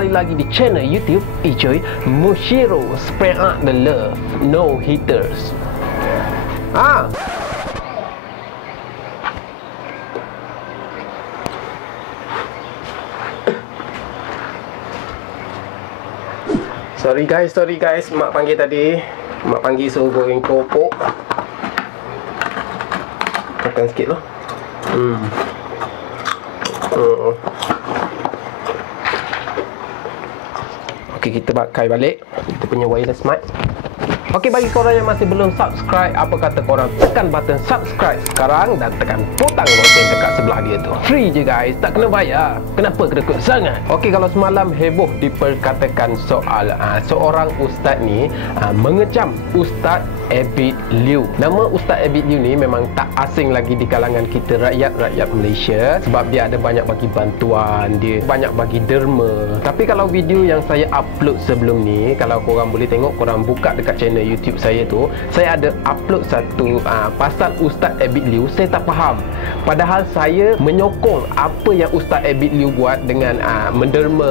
kembali lagi di channel YouTube Ijoy Mushiro. Spread out the love, no haters. Sorry guys, mak panggil tadi. Mak panggil suruh goreng keropok. Tekan sikit lah. Okey, kita pakai balik kita punya wireless mic. Okey, bagi korang yang masih belum subscribe, apa kata korang tekan button subscribe sekarang dan tekan butang loceng dekat sebelah dia tu. Free je guys, tak kena bayar. Kenapa kedekut sangat? Okey, kalau semalam heboh diperkatakan soal seorang ustaz ni mengecam Ustaz Abid Liu. Nama Ustaz Abid Liu ni memang tak asing lagi di kalangan kita rakyat Malaysia, sebab dia ada banyak bagi bantuan, dia banyak bagi derma. Tapi kalau video yang saya upload sebelum ni, kalau korang boleh tengok, korang buka dekat channel YouTube saya tu, saya ada upload satu pasal Ustaz Abid Liu. Saya tak faham, padahal saya menyokong apa yang Ustaz Abid Liu buat dengan menderma,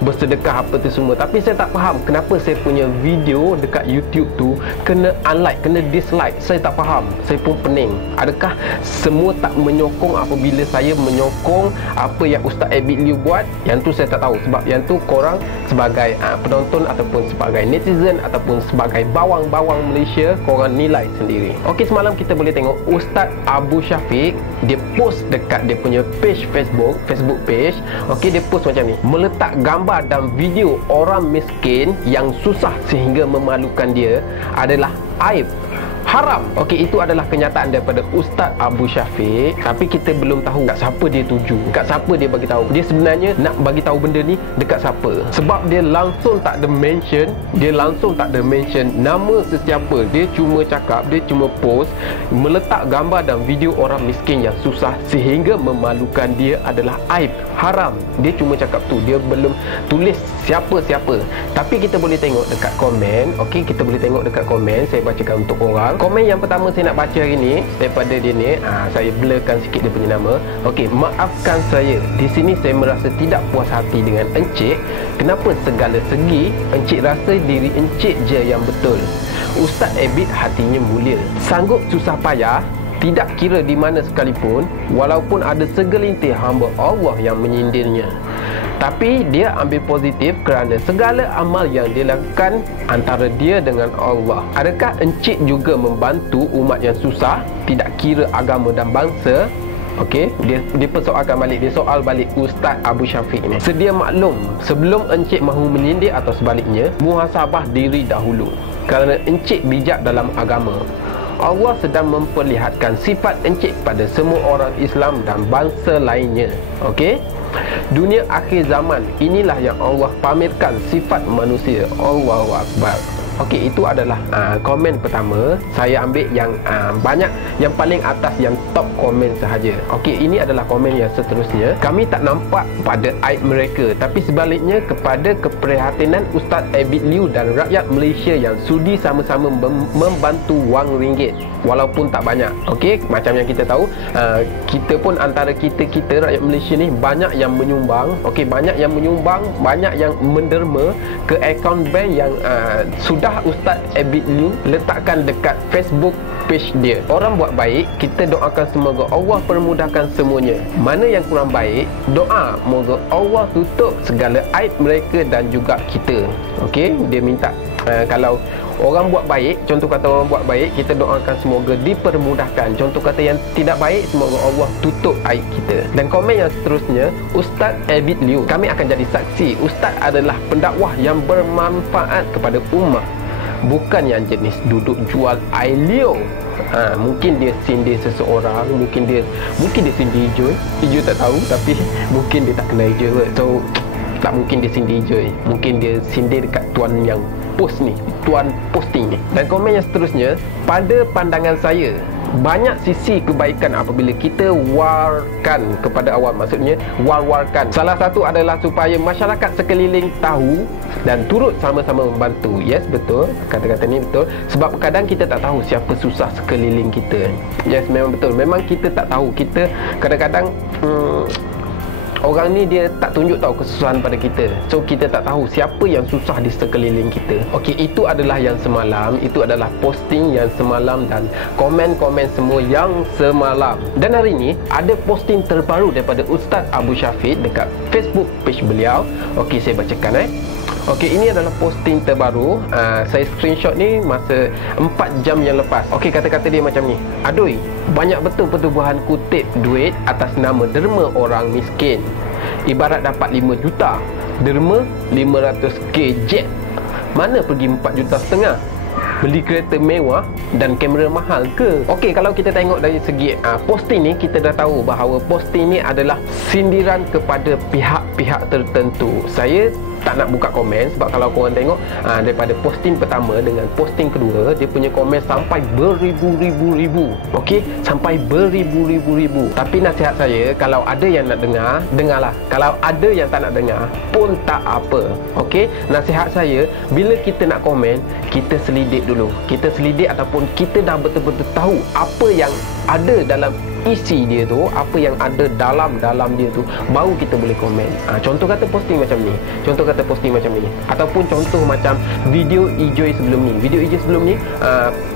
bersedekah apa tu semua. Tapi saya tak faham kenapa saya punya video dekat YouTube tu kena unlike, kena dislike. Saya tak faham, saya pun pening. Adakah semua tak menyokong apabila saya menyokong apa yang Ustaz Abid Liu buat? Yang tu saya tak tahu, sebab yang tu korang sebagai penonton ataupun sebagai netizen ataupun sebagai bawang-bawang Malaysia, korang nilai sendiri. Okey, semalam kita boleh tengok Ustaz Abu Syafiq, dia post dekat dia punya page Facebook page. Okey, dia post macam ni, meletak gambar dan video orang miskin yang susah sehingga memalukan dia adalah aib, haram. Okey, itu adalah kenyataan daripada Ustaz Abu Syafiq. Tapi kita belum tahu kat siapa dia tuju, kat siapa dia bagi tahu. Dia sebenarnya nak bagi tahu benda ni dekat siapa? Sebab dia langsung tak ada mention, nama sesiapa. Dia cuma cakap, dia cuma post meletak gambar dan video orang miskin yang susah sehingga memalukan dia adalah aib, haram. Dia cuma cakap tu, dia belum tulis siapa-siapa. Tapi kita boleh tengok dekat komen. Okey, kita boleh tengok dekat komen. Saya bacakan untuk korang. Komen yang pertama saya nak baca hari ni daripada dia ni, saya blurkan sikit dia punya nama. Okey, maafkan saya. Di sini saya merasa tidak puas hati dengan encik. Kenapa segala segi encik rasa diri encik je yang betul? Ustaz Abid hatinya mulia, sanggup susah payah, tidak kira di mana sekalipun, walaupun ada segelintir hamba Allah yang menyindirnya. Tapi dia ambil positif kerana segala amal yang dia lakukan antara dia dengan Allah. Adakah encik juga membantu umat yang susah, tidak kira agama dan bangsa? Okey, dia persoalkan balik, dia soal balik Ustaz Abu Syafiq ni. Sedia maklum, sebelum encik mahu menyindir atau sebaliknya, muhasabah diri dahulu, kerana encik bijak dalam agama. Allah sedang memperlihatkan sifat encik pada semua orang Islam dan bangsa lainnya. Okey, dunia akhir zaman inilah yang Allah pamerkan sifat manusia. Allahu Akbar. Okey, itu adalah komen pertama. Saya ambil yang banyak, yang paling atas, yang top komen sahaja. Okey, ini adalah komen yang seterusnya. Kami tak nampak pada aib mereka, tapi sebaliknya kepada keprihatinan Ustaz Abid Liu dan rakyat Malaysia yang sudi sama-sama membantu wang ringgit walaupun tak banyak. Okey, macam yang kita tahu, kita pun antara kita rakyat Malaysia ni banyak yang menyumbang. Okey, banyak yang menyumbang, banyak yang menderma ke akaun bank yang sudah Ustaz Abid Liu letakkan dekat Facebook page dia. Orang buat baik, kita doakan semoga Allah permudahkan semuanya. Mana yang kurang baik, doa moga Allah tutup segala aib mereka dan juga kita. Okey, dia minta kalau orang buat baik, contoh kata orang buat baik, kita doakan semoga dipermudahkan. Contoh kata yang tidak baik, semoga Allah tutup aib kita. Dan komen yang seterusnya, Ustaz Abid Liu, kami akan jadi saksi. Ustaz adalah pendakwah yang bermanfaat kepada ummah, bukan yang jenis duduk jual air liur. Mungkin dia sindir seseorang, mungkin dia sindir Ijo tak tahu, tapi mungkin dia tak kenal Ijo. So tak mungkin dia sindir Ijo, mungkin dia sindir dekat tuan yang post ni, tuan posting ni. Dan komen yang seterusnya, pada pandangan saya, banyak sisi kebaikan apabila kita warkan kepada awam. Maksudnya war-warkan. Salah satu adalah supaya masyarakat sekeliling tahu dan turut sama-sama membantu. Yes, betul, kata-kata ni betul. Sebab kadang kita tak tahu siapa susah sekeliling kita. Yes, memang betul. Memang kita tak tahu. Kita kadang-kadang orang ni dia tak tunjuk tahu kesusahan pada kita. So kita tak tahu siapa yang susah di sekeliling kita. Okey, itu adalah yang semalam. Itu adalah posting yang semalam dan komen-komen semua yang semalam. Dan hari ni ada posting terbaru daripada Ustaz Abu Syafiq dekat Facebook page beliau. Okey, saya bacakan Okey, ini adalah posting terbaru. Saya screenshot ni masa 4 jam yang lepas. Okey, kata-kata dia macam ni. Adoi, banyak betul pertubuhan kutip duit atas nama derma orang miskin. Ibarat dapat 5 juta, derma 500k jet. Mana pergi 4,5 juta? Beli kereta mewah dan kamera mahal ke? Okey, kalau kita tengok dari segi posting ni, kita dah tahu bahawa posting ni adalah sindiran kepada pihak-pihak tertentu. Saya tak nak buka komen sebab kalau korang tengok daripada posting pertama dengan posting kedua, dia punya komen sampai beribu-ribu. Okey, sampai beribu-ribu. Tapi nasihat saya, kalau ada yang nak dengar, dengarlah. Kalau ada yang tak nak dengar pun tak apa. Okey, nasihat saya, bila kita nak komen, kita selidik dulu. Kita selidik ataupun kita dah betul-betul tahu apa yang ada dalam isi dia tu, apa yang ada dalam dia tu, baru kita boleh komen. Contoh kata posting macam ni, ataupun contoh macam video Ijoy sebelum ni,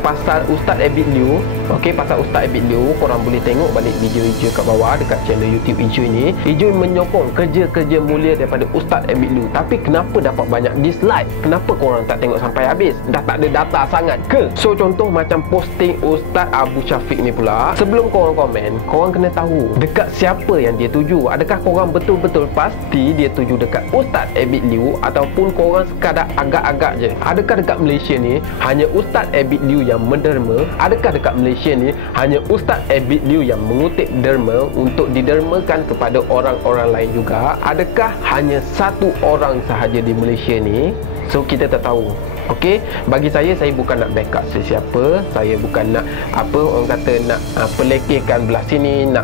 pasal Ustaz Abid Liu. Okey, pasal Ustaz Abid Liu, korang boleh tengok balik video Ijoy kat bawah dekat channel YouTube Ijoy ni. Ijoy menyokong kerja-kerja mulia daripada Ustaz Abid Liu, tapi kenapa dapat banyak dislike? Kenapa korang tak tengok sampai habis? Dah tak ada data sangat ke? So contoh macam posting Ustaz Abu Syafiq ni pula, sebelum korang komen, korang kena tahu dekat siapa yang dia tuju. Adakah korang betul-betul pasti dia tuju dekat Ustaz Abid Liu, ataupun korang sekadar agak-agak je? Adakah dekat Malaysia ni hanya Ustaz Abid Liu yang menderma? Adakah dekat Malaysia ni hanya Ustaz Abid Liu yang mengutip derma untuk didermakan kepada orang-orang lain juga? Adakah hanya satu orang sahaja di Malaysia ni? So kita tak tahu. Okey, bagi saya bukan nak backup sesiapa. Saya bukan nak orang kata nak pelekehkan belah sini, nak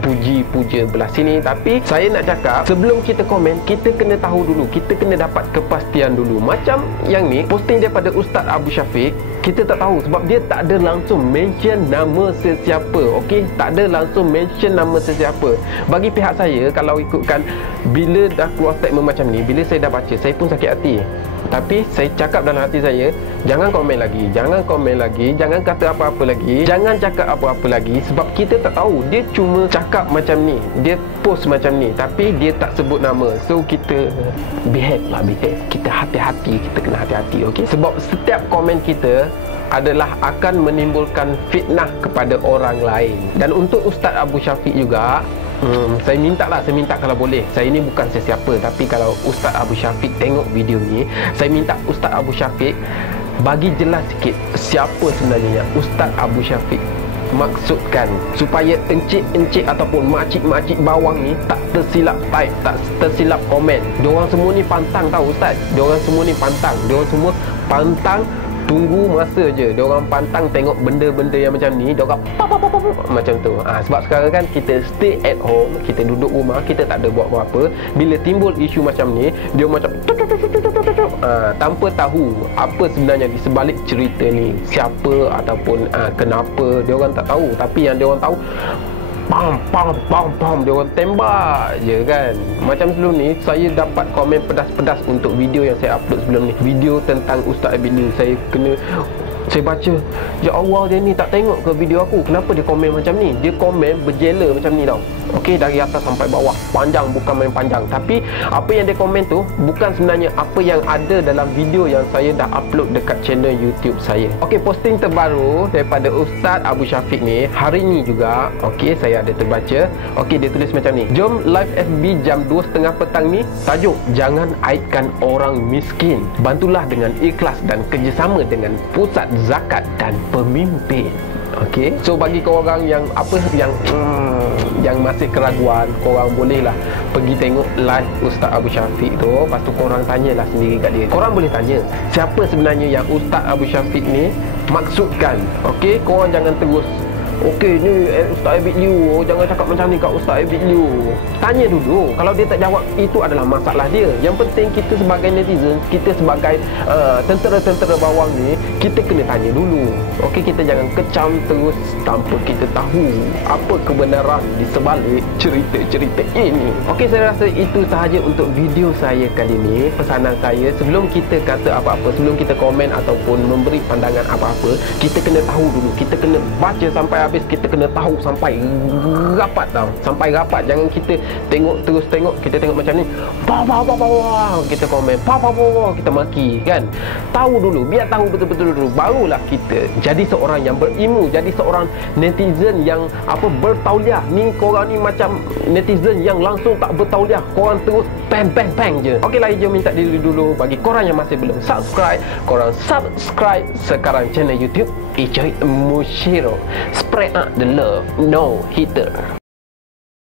puji-puja belah sini. Tapi saya nak cakap, sebelum kita komen, kita kena tahu dulu, kita kena dapat kepastian dulu. Macam yang ni, posting daripada Ustaz Abu Syafiq, kita tak tahu sebab dia tak ada langsung mention nama sesiapa. Okey, tak ada langsung mention nama sesiapa. Bagi pihak saya, kalau ikutkan bila dah keluar statement macam ni, bila saya dah baca, saya pun sakit hati. Tapi saya cakap dalam hati saya, jangan komen lagi, jangan kata apa-apa lagi, jangan cakap apa-apa lagi, sebab kita tak tahu. Dia cuma cakap macam ni, dia post macam ni, tapi dia tak sebut nama. So kita behave. Kita hati-hati, kita kena hati-hati. Okey, sebab setiap komen kita adalah akan menimbulkan fitnah kepada orang lain. Dan untuk Ustaz Abu Syafiq juga, saya minta kalau boleh, saya ni bukan sesiapa, tapi kalau Ustaz Abu Syafiq tengok video ni, saya minta Ustaz Abu Syafiq bagi jelas sikit siapa sebenarnya yang Ustaz Abu Syafiq maksudkan, supaya encik-encik ataupun makcik-makcik bawang ni tak tersilap type, tak tersilap komen. Diorang semua ni pantang tahu Ustaz, diorang semua pantang tunggu masa je. Diorang pantang tengok benda-benda yang macam ni, diorang macam tu. Sebab sekarang kan kita stay at home, kita duduk rumah, kita tak ada buat apa-apa. Bila timbul isu macam ni, dia macam tanpa tahu apa sebenarnya di sebalik cerita ni, siapa ataupun kenapa, diorang tak tahu. Tapi yang diorang tahu, pam, dia orang tembak je kan. Macam sebelum ni, saya dapat komen pedas-pedas untuk video yang saya upload sebelum ni, video tentang Ustaz Abid Liu. Saya baca, ya Allah, dia ni tak tengok ke video aku? Kenapa dia komen macam ni? Dia komen berjela macam ni tau. Okey, dari atas sampai bawah, panjang, bukan main panjang. Tapi apa yang dia komen tu bukan sebenarnya apa yang ada dalam video yang saya dah upload dekat channel YouTube saya. Okey, posting terbaru daripada Ustaz Abu Syafiq ni hari ni juga. Okey, saya ada terbaca. Okey, dia tulis macam ni: jom live FB jam 2.30 petang ni. Tajuk, jangan aibkan orang miskin, bantulah dengan ikhlas dan kerjasama dengan pusat zakat dan pemimpin. Okey, so bagi korang yang yang masih keraguan, korang bolehlah pergi tengok live Ustaz Abu Syafiq tu. Lepas tu korang tanyalah sendiri kat dia. Korang boleh tanya siapa sebenarnya yang Ustaz Abu Syafiq ni maksudkan. Okey, korang jangan terus okey ni Ustaz Abid Liu, jangan cakap macam ni kat Ustaz Abid Liu. Tanya dulu. Kalau dia tak jawab, itu adalah masalah dia. Yang penting kita sebagai netizen, kita sebagai tentera-tentera bawang ni, kita kena tanya dulu. Okey, kita jangan kecam terus tanpa kita tahu apa kebenaran di sebalik cerita-cerita ini. Okey, saya rasa itu sahaja untuk video saya kali ini. Pesanan saya, sebelum kita kata apa-apa, sebelum kita komen ataupun memberi pandangan apa-apa, kita kena tahu dulu. Kita kena baca sampai habis, kita kena tahu sampai rapat tau. Sampai rapat. Jangan kita tengok terus tengok, kita tengok macam ni, kita komen, kita maki kan. Tahu dulu, biar tahu betul-betul dulu, barulah kita jadi seorang yang berilmu, jadi seorang netizen yang bertauliah. Ni korang ni macam netizen yang langsung tak bertauliah, korang terus bang je. Okeylah, jom minta diri dulu. Bagi korang yang masih belum subscribe, korang subscribe sekarang channel YouTube Ijoy Mushiro. Spread the love, no hater.